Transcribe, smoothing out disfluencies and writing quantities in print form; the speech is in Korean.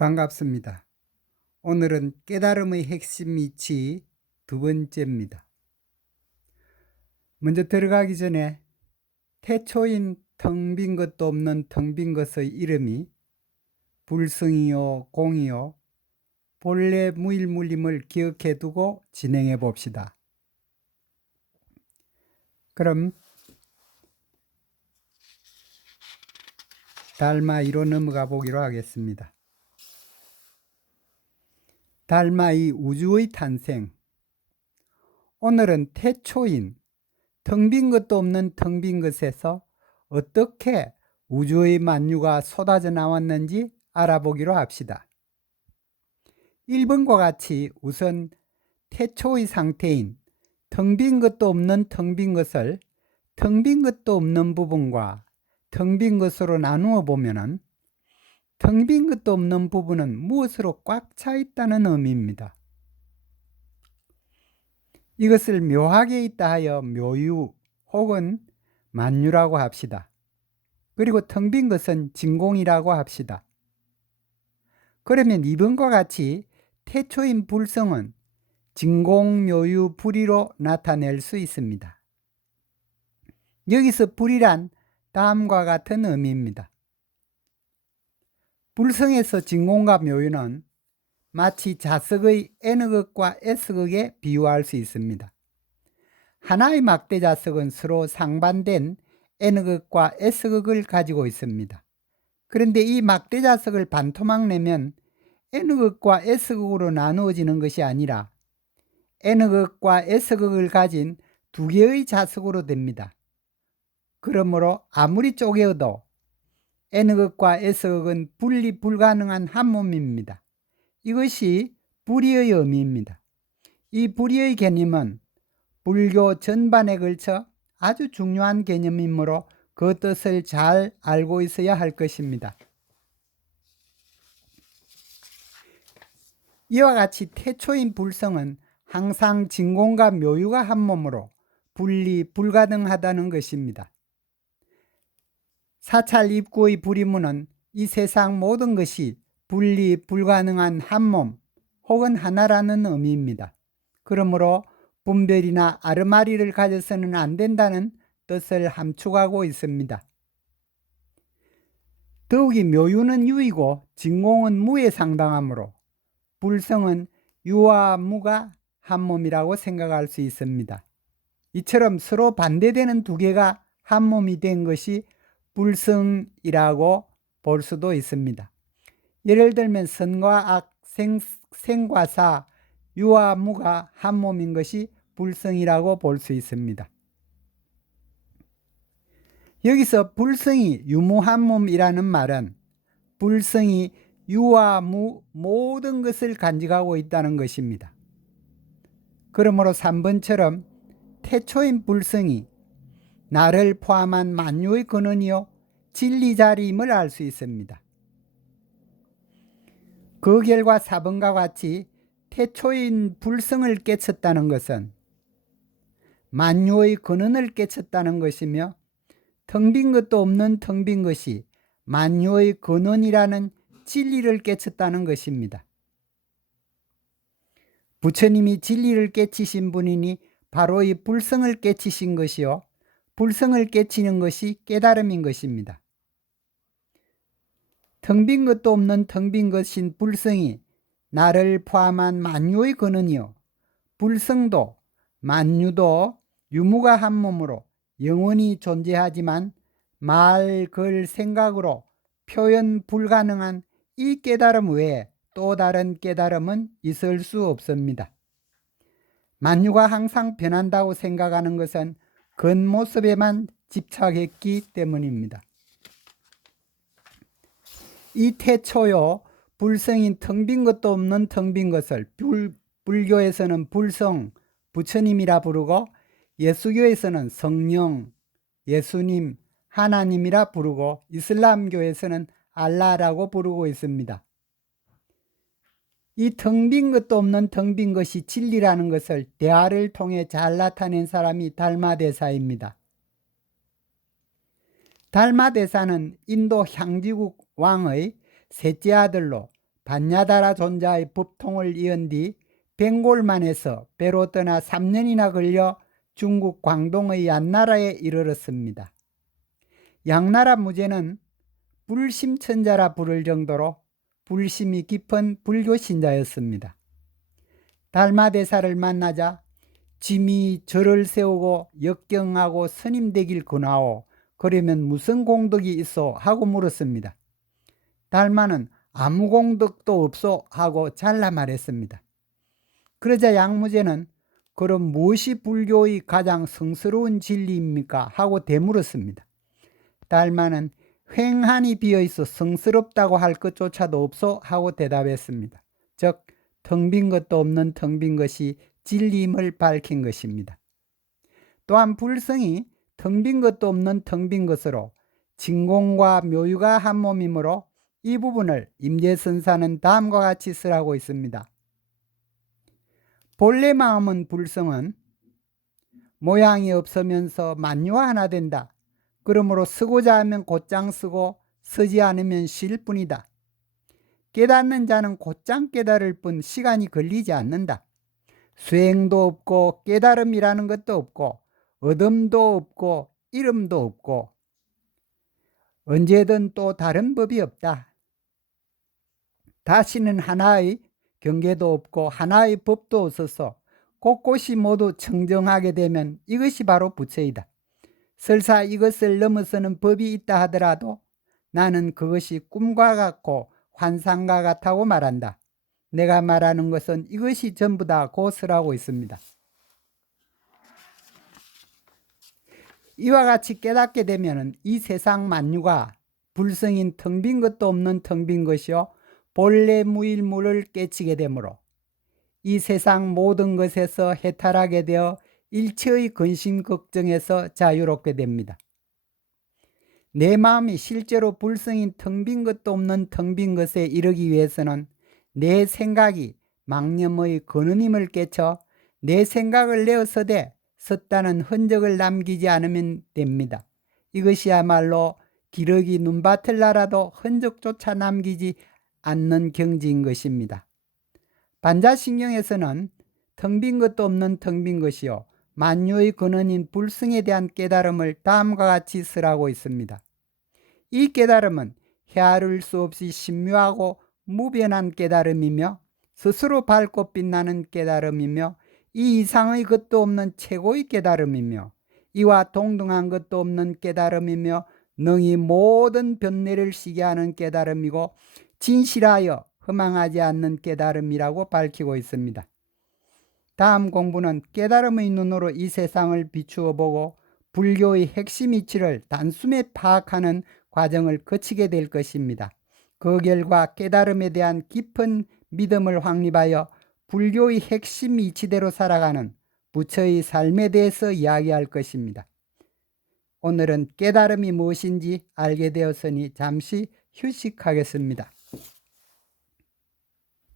반갑습니다. 오늘은 깨달음의 핵심 이치 두 번째입니다. 먼저 들어가기 전에 태초인 텅 빈 것도 없는 텅 빈 것의 이름이 불성이요 공이요 본래 무일물임을 기억해 두고 진행해 봅시다. 그럼 달마이로 넘어가 보기로 하겠습니다. 달마이 우주의 탄생. 오늘은 태초인 텅 빈 것도 없는 텅 빈 것에서 어떻게 우주의 만유가 쏟아져 나왔는지 알아보기로 합시다. 1번과 같이 우선 태초의 상태인 텅 빈 것도 없는 텅 빈 것을 텅 빈 것도 없는 부분과 텅 빈 것으로 나누어 보면은 텅 빈 것도 없는 부분은 무엇으로 꽉 차 있다는 의미입니다. 이것을 묘하게 있다 하여 묘유 혹은 만유라고 합시다. 그리고 텅 빈 것은 진공이라고 합시다. 그러면 2번과 같이 태초인 불성은 진공, 묘유, 불이로 나타낼 수 있습니다. 여기서 불이란 다음과 같은 의미입니다. 불성에서 진공과 묘유는 마치 자석의 N극과 S극에 비유할 수 있습니다. 하나의 막대 자석은 서로 상반된 N극과 S극을 가지고 있습니다. 그런데 이 막대 자석을 반토막 내면 N극과 S극으로 나누어지는 것이 아니라 N극과 S극을 가진 두 개의 자석으로 됩니다. 그러므로 아무리 쪼개어도 N극과 S극은 분리 불가능한 한 몸입니다. 이것이 불이의 의미입니다. 이 불이의 개념은 불교 전반에 걸쳐 아주 중요한 개념이므로 그 뜻을 잘 알고 있어야 할 것입니다. 이와 같이 태초인 불성은 항상 진공과 묘유가 한 몸으로 분리 불가능하다는 것입니다. 사찰 입구의 불이문은 이 세상 모든 것이 분리 불가능한 한 몸 혹은 하나라는 의미입니다. 그러므로 분별이나 아르마리를 가져서는 안 된다는 뜻을 함축하고 있습니다. 더욱이 묘유는 유이고 진공은 무에 상당하므로 불성은 유와 무가 한 몸이라고 생각할 수 있습니다. 이처럼 서로 반대되는 두 개가 한 몸이 된 것이 불성이라고 볼 수도 있습니다. 예를 들면 선과 악, 생과 사, 유와 무가 한 몸인 것이 불성이라고 볼 수 있습니다. 여기서 불성이 유무한 몸이라는 말은 불성이 유와 무 모든 것을 간직하고 있다는 것입니다. 그러므로 3번처럼 태초인 불성이 나를 포함한 만유의 근원이요 진리자리임을 알 수 있습니다. 그 결과 4번과 같이 태초인 불성을 깨쳤다는 것은 만유의 근원을 깨쳤다는 것이며 텅 빈 것도 없는 텅 빈 것이 만유의 근원이라는 진리를 깨쳤다는 것입니다. 부처님이 진리를 깨치신 분이니 바로 이 불성을 깨치신 것이요 불성을 깨치는 것이 깨달음인 것입니다. 텅 빈 것도 없는 텅 빈 것인 불성이 나를 포함한 만유의 근원이요 불성도 만유도 유무가 한 몸으로 영원히 존재하지만 말, 글, 생각으로 표현 불가능한 이 깨달음 외에 또 다른 깨달음은 있을 수 없습니다. 만유가 항상 변한다고 생각하는 것은 겉모습에만 집착했기 때문입니다. 이 태초요 불성인 텅 빈 것도 없는 텅 빈 것을 불교에서는 불성, 부처님이라 부르고 예수교에서는 성령, 예수님, 하나님이라 부르고 이슬람교에서는 알라라고 부르고 있습니다. 이 텅 빈 것도 없는 텅 빈 것이 진리라는 것을 대화를 통해 잘 나타낸 사람이 달마대사입니다. 달마대사는 인도 향지국 왕의 셋째 아들로 반야다라 존자의 법통을 이은 뒤 벵골만에서 배로 떠나 3년이나 걸려 중국 광동의 얀나라에 이르렀습니다. 양나라 무제는 불심천자라 부를 정도로 불심이 깊은 불교 신자였습니다. 달마대사를 만나자 짐이 절을 세우고 역경하고 스님 되길 권하오. 그러면 무슨 공덕이 있어? 하고 물었습니다. 달마는 아무 공덕도 없소 하고 잘라 말했습니다. 그러자 양무제는 그럼 무엇이 불교의 가장 성스러운 진리입니까? 하고 되물었습니다. 달마는 횡한이 비어있어 성스럽다고 할 것조차도 없소 하고 대답했습니다. 즉 텅 빈 것도 없는 텅 빈 것이 진리임을 밝힌 것입니다. 또한 불성이 텅 빈 것도 없는 텅 빈 것으로 진공과 묘유가 한 몸이므로 이 부분을 임재선사는 다음과 같이 쓰라고 있습니다. 본래 마음은 불성은 모양이 없으면서 만유와 하나 된다. 그러므로 쓰고자 하면 곧장 쓰고 쓰지 않으면 쉴 뿐이다. 깨닫는 자는 곧장 깨달을 뿐 시간이 걸리지 않는다. 수행도 없고 깨달음이라는 것도 없고 얻음도 없고 이름도 없고 언제든 또 다른 법이 없다. 다시는 하나의 경계도 없고 하나의 법도 없어서 곳곳이 모두 청정하게 되면 이것이 바로 부처이다. 설사 이것을 넘어서는 법이 있다 하더라도 나는 그것이 꿈과 같고 환상과 같다고 말한다. 내가 말하는 것은 이것이 전부다 고스라고 있습니다. 이와 같이 깨닫게 되면 이 세상 만유가 불성인 텅 빈 것도 없는 텅 빈 것이요 본래 무일무를 깨치게 되므로 이 세상 모든 것에서 해탈하게 되어 일체의 근심 걱정에서 자유롭게 됩니다. 내 마음이 실제로 불성인 텅 빈 것도 없는 텅 빈 것에 이르기 위해서는 내 생각이 망념의 근원임을 깨쳐 내 생각을 내어서되 섰다는 흔적을 남기지 않으면 됩니다. 이것이야말로 기러기 눈밭을 날아도 흔적조차 남기지 않는 경지인 것입니다. 반자신경에서는 텅 빈 것도 없는 텅 빈 것이요 만유의 근원인 불성에 대한 깨달음을 다음과 같이 쓰라고 있습니다. 이 깨달음은 헤아릴 수 없이 신묘하고 무변한 깨달음이며 스스로 밝고 빛나는 깨달음이며 이 이상의 것도 없는 최고의 깨달음이며 이와 동등한 것도 없는 깨달음이며 능히 모든 변례를 시게 하는 깨달음이고 진실하여 허망하지 않는 깨달음이라고 밝히고 있습니다. 다음 공부는 깨달음의 눈으로 이 세상을 비추어 보고 불교의 핵심 이치를 단숨에 파악하는 과정을 거치게 될 것입니다. 그 결과 깨달음에 대한 깊은 믿음을 확립하여 불교의 핵심 이치대로 살아가는 부처의 삶에 대해서 이야기할 것입니다. 오늘은 깨달음이 무엇인지 알게 되었으니 잠시 휴식하겠습니다.